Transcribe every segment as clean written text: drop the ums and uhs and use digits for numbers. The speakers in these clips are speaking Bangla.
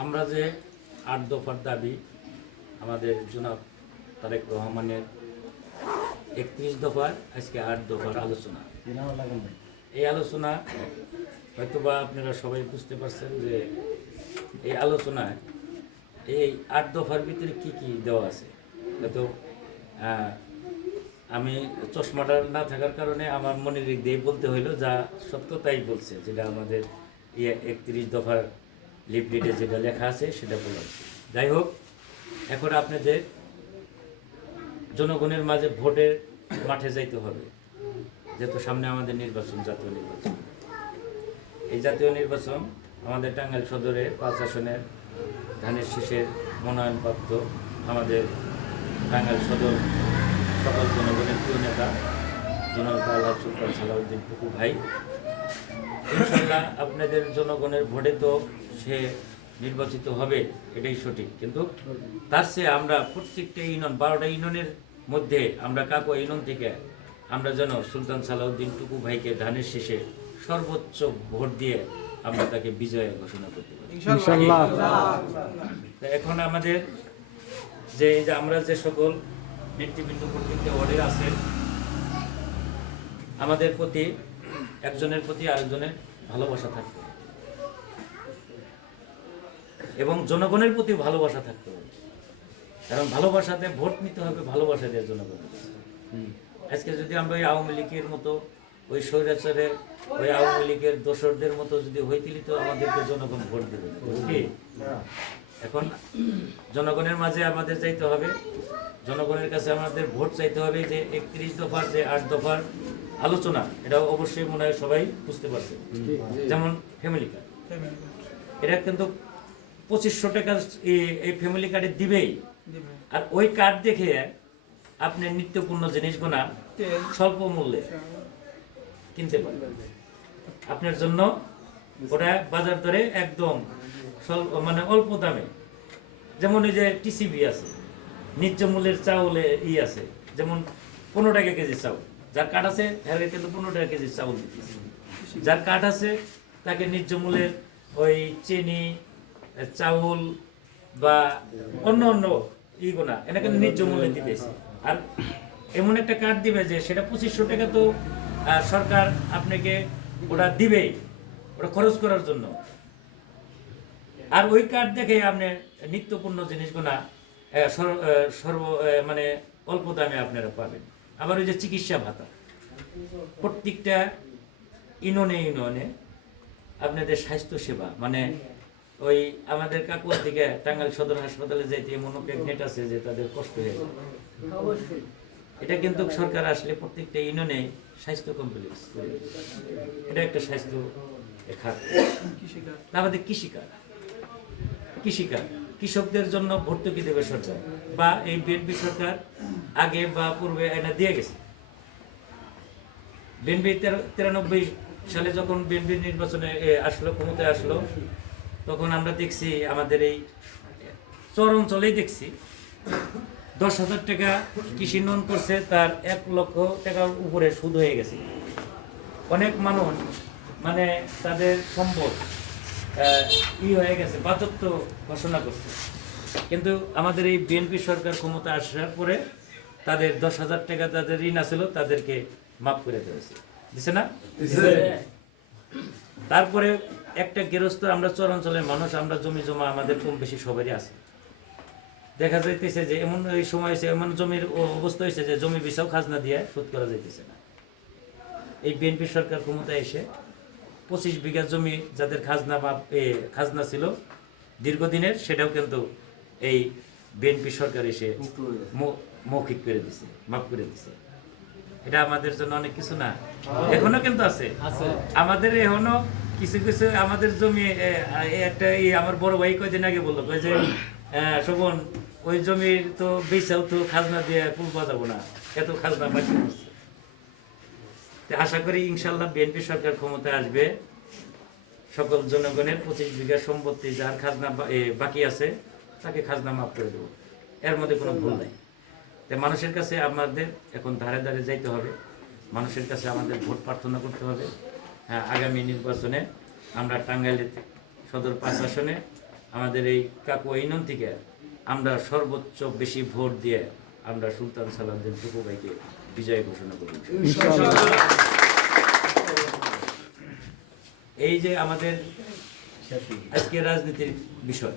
আমরা যে ৮ দফার দাবি আমাদের জনাব তারেক রহমানের ৩১ দফার আজকে ৮ দফার আলোচনা। এই আলোচনা হয়তোবা আপনারা সবাই বুঝতে পারছেন যে এই আলোচনায় এই ৮ দফার ভিতরে কি কি দেওয়া আছে। হয়তো আমি চশমাটা না থাকার কারণে আমার মনের দিক দিয়ে বলতে হইলো, যা সত্য তাই বলছে, যেটা আমাদের ৩১ দফার লিফলেটে যেটা লেখা আছে সেটা বললাম। যাই হোক, এখন আপনাদের জনগণের মাঝে ভোটের মাঠে যাইতে হবে, যেহেতু সামনে আমাদের নির্বাচন, জাতীয় নির্বাচন। এই জাতীয় নির্বাচন আমাদের টাঙ্গাইল সদরে ৫ আসনের ধানের শীষের মনোনয়নপ্রাপ্ত আমাদের টাঙ্গাইল সদর সকল জনগণের প্রিয় নেতা জনাব আলহাজ সুলতান সালাউদ্দিন টুকু ভাই। ইনশাল্লাহ আপনাদের জনগণের ভোটে তো সে নির্বাচিত হবে, এটাই সঠিক। কিন্তু তার চেয়ে আমরা প্রত্যেকটা ইউনিয়ন, 12টা ইউনিয়নের মধ্যে আমরা কাকো ইউনিয়ন থেকে আমরা যেন সুলতান সালাউদ্দিন টুকু ভাইকে ধানের শীষে সর্বোচ্চ ভোট দিয়ে আমরা তাকে বিজয় ঘোষণা করতে পারি ইনশাআল্লাহ। এখন আমাদের যে আমরা যে সকল নেতৃবৃন্দ প্রত্যেকটা ওয়ার্ডে আছেন, আমাদের প্রতি একজনের প্রতি আরেকজনের ভালোবাসা থাকতে হবে এবং জনগণের প্রতি ভালোবাসা থাকতে হবে। কারণ ভালোবাসাতে ভোট নিতে হবে, ভালোবাসা দিয়ে জনগণের। আজকে যদি আমরা ওই আওয়ামী লীগের মতো, ওই স্বৈরাচারের, ওই আওয়ামী লীগের দোসরদের মতো যদি হইতিলি, তো আমাদেরকে জনগণ ভোট দেবে না। কি এখন জনগণের মাঝে আমাদের যাইতে হবে, জনগণের কাছে আমাদের ভোট চাইতে হবে। যে ৩১ দফার যে ৮ দফার আলোচনা, এটা অবশ্যই মনে হয় সবাই বুঝতে পারছে। যেমন ফ্যামিলি কার্ড, এটা কিন্তু ২৫০০ টাকা এই ফ্যামিলি কার্ডে দিবেই। আর ওই কার্ড দেখে আপনি নিত্যপূর্ণ জিনিসগুলা স্বল্প মূল্যে কিনতে পারবেন। আপনার জন্য ওটা বাজার দরে একদম মানে অল্প দামে। যেমন এই যে টিসিবি আছে, ন্যায্য মূল্যের চাউলে আছে, যেমন ১৫ টাকা কেজি চাউল। যার কাঠ আছে হ্যাঁ কিন্তু ১৫ টাকা কেজি চাউল দিতেছে। যার কাঠ আছে তাকে ন্যায্য মূল্যের ওই চিনি, চাউল বা অন্য অন্য ইগুনা এটা কিন্তু ন্যায্য মূল্যে দিতেছে। আর এমন একটা কার্ড দিবে যে সেটা ২৫০০ টাকা তো সরকার আপনাকে ওটা দিবেই, ওটা খরচ করার জন্য। আর ওই কার্ড দেখে আপনি নিত্যপূর্ণ জিনিসগুলা মানে অল্প দামে আপনারা পাবেন। আবার ওই যে চিকিৎসা ভাতা, প্রত্যেকটা ইউনিয়নে আপনাদের স্বাস্থ্য সেবা, মানে ওই আমাদের কাকুয়া থেকে টাঙ্গাইল সদর হাসপাতালে যাইতে এমন প্রেগনেন্ট আছে যে তাদের কষ্ট হয়ে যায়। এটা কিন্তু সরকার আসলে প্রত্যেকটা ইউনিয়নে স্বাস্থ্য কমপ্লেক্স, এটা একটা স্বাস্থ্য খাত। আমাদের কৃষিকাজ, কৃষকদের জন্য ভর্তুকি দেবে সরকার, বা এই বিএনপি সরকার আগে বা পূর্বে এটা দিয়ে গেছে। বিএনপি 93 সালে যখন বিএনপি নির্বাচনে আসলো, ক্ষমতায় আসলো, তখন আমরা দেখছি আমাদের এই চর অঞ্চলেই দেখছি ১০,০০০ টাকা কৃষি লোন করছে, তার ১,০০,০০০ টাকার উপরে সুদ হয়ে গেছে। অনেক মানুষ মানে তাদের সম্পদ হয়ে গেছে, বাজেয়াপ্ত ঘোষণা করছে। কিন্তু আমাদের এই বিএনপি সরকার ক্ষমতা আসার পরে তাদের ১০,০০০ টাকা তাদের ঋণ আছিল, তাদেরকে মাফ করে দিয়েছে, দিছে না? তারপরে একটা গৃহস্থ, আমরা চরাঞ্চলের মানুষ, আমরা জমি জমা আমাদের কম বেশি সবারই আছে। দেখা যাইতেছে যে এমন এই সময় হয়েছে, এমন জমির অবস্থা হয়েছে যে জমি বিষাও খাজনা দিয়ে শোধ করা যাইতেছে না। এই বিএনপি সরকার ক্ষমতায় এসে ২৫ বিঘা জমি যাদের খাজনা ছিল দীর্ঘদিনের, সেটাও কিন্তু এই বিএনপি সরকার এসে মৌখিক করে দিছে, মাফ করে দিছে। এটা আমাদের জন্য অনেক কিছু না? এখনো কিন্তু আছে আমাদের, এখনো কিছু কিছু আমাদের জমি। একটা আমার বড় ভাই কয়দিন আগে বললো যে শোভন, ওই জমির তো বেচাও তো খাজনা দিয়ে ফুল পাওয়া যাবো না, এত খাজনা বাকি করছে। আশা করি ইনশাল্লাহ বিএনপি সরকার ক্ষমতায় আসবে, সকল জনগণের ২৫ বিঘা সম্পত্তি যার খাজনা বাকি আছে তাকে খাজনা মাফ করে দেবো, এর মধ্যে কোনো ভুল নাই। তাই মানুষের কাছে আমাদের এখন ধারে ধারে যাইতে হবে, মানুষের কাছে আমাদের ভোট প্রার্থনা করতে হবে। হ্যাঁ, আগামী নির্বাচনে আমরা টাঙ্গাইল সদর ৫ আসনে আমাদের এই কাকুয়া ইউনিয়ন থেকে আমরা সর্বোচ্চ বেশি ভোট দিয়ে আমরা সুলতান সালাউদ্দিন টুকু ভাইকে বিজয় ঘোষণা করি। এই যে আমাদের আজকে রাজনীতির বিষয়,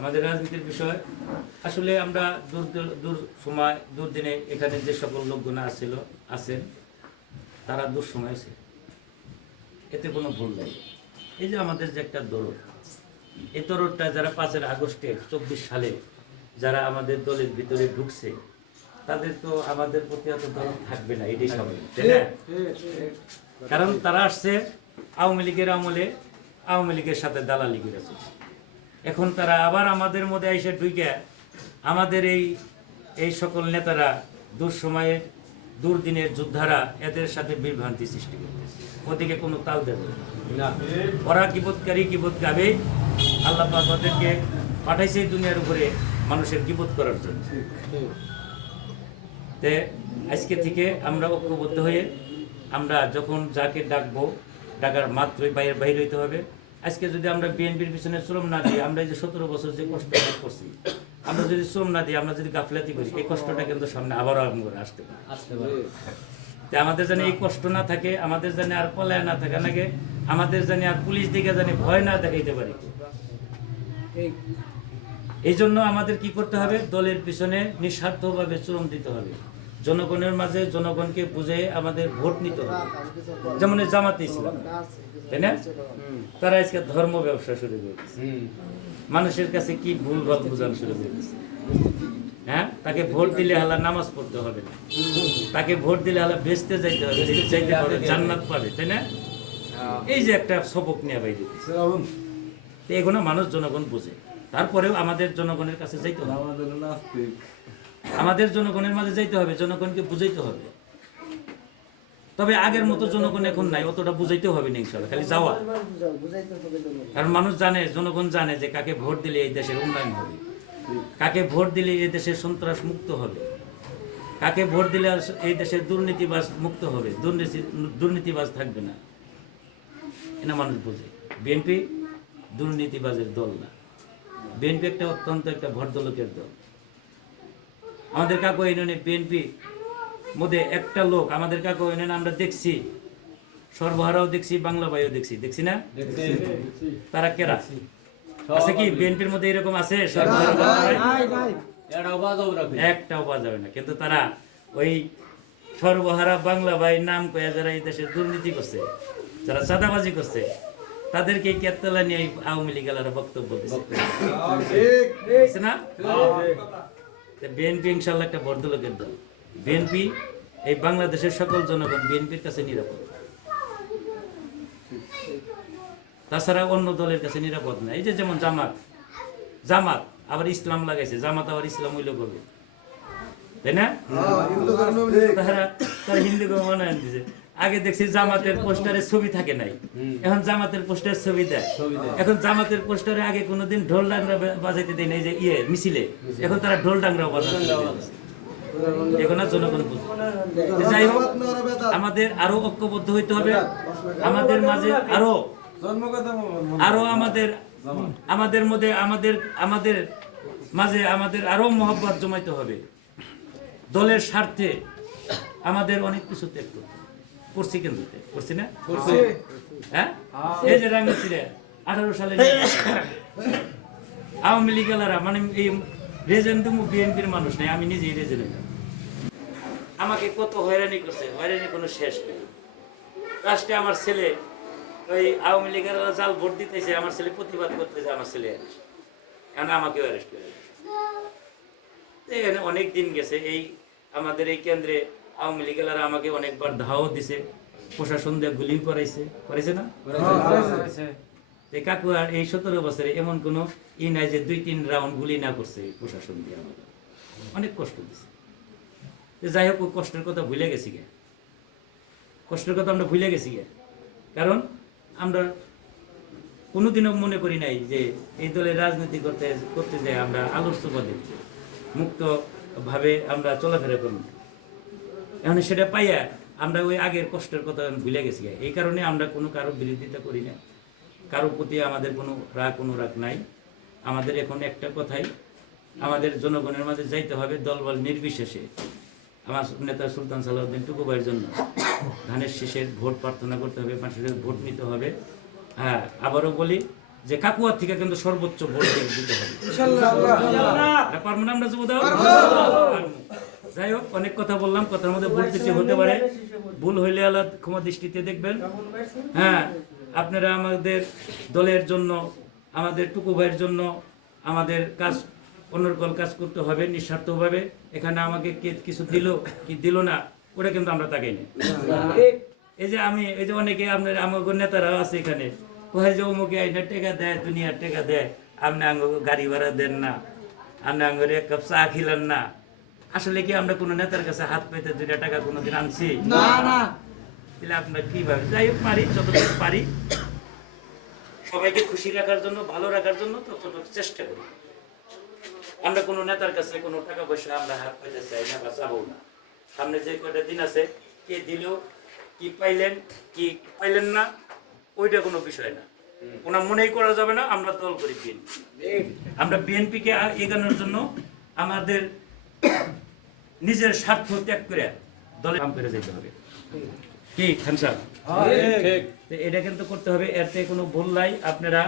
আমাদের রাজনীতির বিষয় আসলে আমরা দুর্দিনে এখানে যে সকল লোকগুলো আছেন তারা দুঃসময় আছে, এতে কোনো ভুল নেই। এই যে আমাদের যে একটা দরদ, এই দরদটা যারা 5 আগস্টে 24 সালে যারা আমাদের দলের ভিতরে ঢুকছে তাদের তো আমাদের প্রতি এত দরদ থাকবে না, এটাই স্বাভাবিক, তাই না? কারণ তারা আসছে আওয়ামী লীগের আমলে, আওয়ামী লীগের সাথে দালালি করেছে। এখন তারা আবার আমাদের মধ্যে এসে ঢুকে আমাদের এই সকল নেতারা দুঃসময়ে দুর্দিনের যোদ্ধারা এদের সাথে বিভ্রান্তি সৃষ্টি করতেছে, ওদিকে কোনো তাল দেবে না। ওরা কিবতকারী কিবত গাবে, আল্লাহ পাক ওদেরকে পাঠাইছে এই দুনিয়ার উপরে মানুষের কিবত করার জন্য। তে আজকে থেকে আমরা ঐক্যবদ্ধ হয়ে আমরা যখন যাকে ডাকবো ডাকার মাত্রই বাইরে হইতে হবে। আজকে যদি আমরা বিএনপির পিছনে শ্রম না দিই, আমরা এই যে 17 বছর যে কষ্ট করছি, আমরা যদি শ্রম না দিই, আমরা যদি গাফলাতি করি, এই কষ্টটা কিন্তু সামনে আবারও আসতে পারে। তাই আমাদের জানি এই কষ্ট না থাকে, আমাদের জানি আর পলায় না থাকে নাকি, আমাদের জানি আর পুলিশ দিকে জানি ভয় না দেখাইতে পারি। এই জন্য আমাদের কি করতে হবে? দলের পিছনে নিঃস্বার্থভাবে শ্রম দিতে হবে, জনগণের মাঝে জনগণকে বুঝে আমাদের ভোট নিতে হবে। যেমন জামাতে ইসলাম, তাই না? তারা আজকে ধর্ম ব্যবসা শুরু করেছে, মানুষের কাছে কি ভুল ভাল বোঝানো শুরু করেছে। হ্যাঁ, তাকে ভোট দিলে হালা নামাজ পড়তে হবে না, তাকে ভোট দিলে হালা বেচতে যাইতে হবে, চাইতে পারে জান্নাত পাবে, তাই না? এই যে একটা সবক নিয়ে বাইরে, এগুলো মানুষ জনগণ বুঝে। তারপরেও আমাদের জনগণের কাছে যাইতে হবে, আমাদের জনগণের মাঝে যাইতে হবে, জনগণকে বুঝাইতে হবে। তবে আগের মতো জনগণ এখন নাই, অতটা বুঝাইতে হবে না ইনশাআল্লাহ, খালি যাওয়া। কারণ মানুষ জানে, জনগণ জানে যে কাকে ভোট দিলে এই দেশের উন্নয়ন হবে, কাকে ভোট দিলে এই দেশের সন্ত্রাস মুক্ত হবে, কাকে ভোট দিলে এই দেশের দুর্নীতিবাজ মুক্ত হবে, দুর্নীতিবাজ থাকবে না, এটা মানুষ বুঝে। বিএনপি দুর্নীতিবাজের দল না, বিএনপি একটা অত্যন্ত একটা ভদ্রলোকের দল। আমাদের কাকুয়া ইউনিয়নে বিএনপি মধ্যে একটা লোক, আমাদের কাকুয়া ইউনিয়নে আমরা দেখছি, সর্বহারাও দেখছি, বাংলা ভাইও দেখছি না? তারা কেরা আছে কি বিএনপির মধ্যে এরকম আছে? একটাও পাওয়া যাবে না। কিন্তু তারা ওই সর্বহারা বাংলা ভাই নাম কয়ে যারা এই দেশে দুর্নীতি করছে, যারা চাঁদাবাজি করছে, তাদেরকে কেতলা নিয়ে আওয়ামী লীগ বক্তব্য দিচ্ছে না? বিএনপি ইনশাল্লাহ একটা ভদ্রলোকের দল। বিএনপি এই বাংলাদেশের সকল জনগণ বিএনপির কাছে নিরাপদ, তাছাড়া অন্য দলের কাছে নিরাপদ না। এই যে যেমন জামাত আবার ইসলাম লাগাইছে, জামাত আবার ইসলাম হইল করবে, তাই না? তারা হিন্দু মনোনয়ন দিছে। আগে দেখছি জামাতের পোস্টারে ছবি থাকে নাই, এখন জামাতের পোস্টারে ছবি দেয়। এখন জামাতের পোস্টারে আগে কোনোদিন ঢোল ডাংরা বাজাইতে দেয় নাই, যে মিছিলে, এখন তারা ঢোল ডাংরাও বাজাচ্ছে। এখন আর জনগণ বুঝে। যাই হোক, আমাদের আরো ঐক্যবদ্ধ হইতে হবে, আমাদের মাঝে আরো আমাদের মধ্যে আমাদের মাঝে আমাদের আরো মহব্বত জমাইতে হবে। দলের স্বার্থে আমাদের অনেক কিছু ত্যাগ করছি, কিন্তু করছি না? হ্যাঁ, এই যে রাঙ্গাচিরে 18 সালে আওয়ামী লীগেরা, মানে এই রেজেন্ট বিএনপির মানুষ নেই, আমি নিজেই রেজেন্ট। আমাকে কত হয়রানি করছে, হয়রানি কোনো শেষ নেই। লাস্টে আমার ছেলে ওই আওয়ামী লীগের জাল ভোট দিতেছে, আমার ছেলে প্রতিবাদ করতেছে, আমার ছেলে এখন আমাকেও অ্যারেস্ট করে। এখানে অনেক দিন গেছে। এই আমাদের এই কেন্দ্রে আওয়ামী লীগেরা আমাকে অনেকবার ধাওয়া দিছে, প্রশাসন দিয়ে গুলি করেছে না? কাকু আর এই 17 বছরে এমন কোনো নাই যে 2-3 রাউন্ড গুলি না করছে প্রশাসন দিয়ে, আমাকে অনেক কষ্ট দিছে। যাই হোক, কষ্টের কথা ভুলে গেছি গে, কষ্টের কথা আমরা ভুলে গেছি গে। কারণ আমরা কোনোদিনও মনে করি নাই যে এই দলের রাজনীতি করতে যাই আমরা আদর্শবাদী মুক্তভাবে আমরা চলাফেরা করব। এখন সেটা পাইয়া আমরা ওই আগের কষ্টের কথা ভুলে গেছি। এই কারণে আমরা কোনো কারো বিরোধিতা করি না, কারোর প্রতি আমাদের কোনো রাগ নাই। আমাদের এখন একটা কথাই, আমাদের জনগণের মাঝে যাইতে হবে দলবল নির্বিশেষে। আমার নেতা সুলতান সালাউদ্দিন টুকু ভাইয়ের জন্য ধানের শীষের ভোট প্রার্থনা করতে হবে, মানুষের ভোট নিতে হবে। হ্যাঁ, আবারও বলি যে কাকুয়ার থেকে কিন্তু সর্বোচ্চ ভোট দিতে হবে। পারবো না আমরা যুবদল? যাই হোক, অনেক কথা বললাম, কথার মধ্যে ভুল কিছু হতে পারে, ভুল হইলে আল্লাহ ক্ষমা দৃষ্টিতে দেখবেন। হ্যাঁ, আপনারা আমাদের দলের জন্য, আমাদের টুকু ভাইয়ের জন্য আমাদের কাজ, অনর্গল কাজ করতে হবে নিঃস্বার্থভাবে। এখানে আমাকে কে কিছু দিল কি দিল না ওটা কিন্তু আমরা তাকাই না। এই যে অনেকে আপনার আমাদের নেতারা আছে এখানে, কোথায় যে অমুকে আইনা টেকা দেয়, দুনিয়ার টেকা দেয়, আপনি আঙ্গ গাড়ি ভাড়া দেন না, আপনি আঙ্গর এক কাপ চা খিলেন না। আসলে কি আমরা কোনো নেতার কাছে হাত পেতে 2 টাকা কোনোদিন আনছি? না না। তাহলে আপনার কিভাবে? যাই হোক, পারি যতটুকু পারি সবাইকে খুশি রাখার জন্য, ভালো রাখার জন্য ততটুকু চেষ্টা করি। আমরা কোনো নেতার কাছে কোনো টাকা পয়সা আমরা হাত পেতে চাই না বা চাবো না। সামনে যে কয়টা দিন আছে, কে দিল, কি পাইলেন কি পাইলেন না, ওইটা কোনো বিষয় না, ওনার মনেই করা যাবে না। আমরা দল করি বিএনপি, আমরা বিএনপিকে এগোনোর জন্য আমাদের নিজের স্বার্থ ত্যাগ করে দলে কাম করে যেতে হবে। কি খান সাহেব? এটা কিন্তু করতে হবে, এতে কোনো ভুল নাই। আপনারা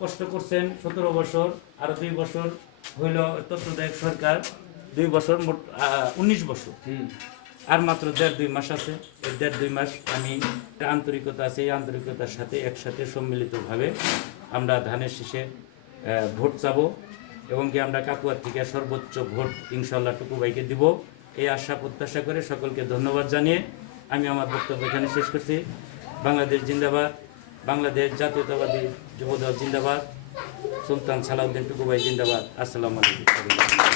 কষ্ট করছেন 17 বছর, আরো 2 বছর হইল তত্ত্বাবধায়ক সরকার, 2 বছর, মোট 19 বছর, আর মাত্র 1.5-2 মাস আছে। এই 1.5-2 মাস আমি আন্তরিকতা আছে, এই আন্তরিকতার সাথে একসাথে সম্মিলিতভাবে আমরা ধানের শীষে ভোট চাবো এবং কি আমরা কাকুয়ার থেকে সর্বোচ্চ ভোট ইনশাল্লাহ টুকু ভাইকে দিব, এই আশা প্রত্যাশা করে সকলকে ধন্যবাদ জানিয়ে আমি আমার বক্তব্য এখানে শেষ করছি। বাংলাদেশ জিন্দাবাদ, বাংলাদেশ জাতীয়তাবাদী যুবদল জিন্দাবাদ, সুলতান সালাউদ্দিন টুকু ভাই জিন্দাবাদ। আসসালামু আলাইকুম।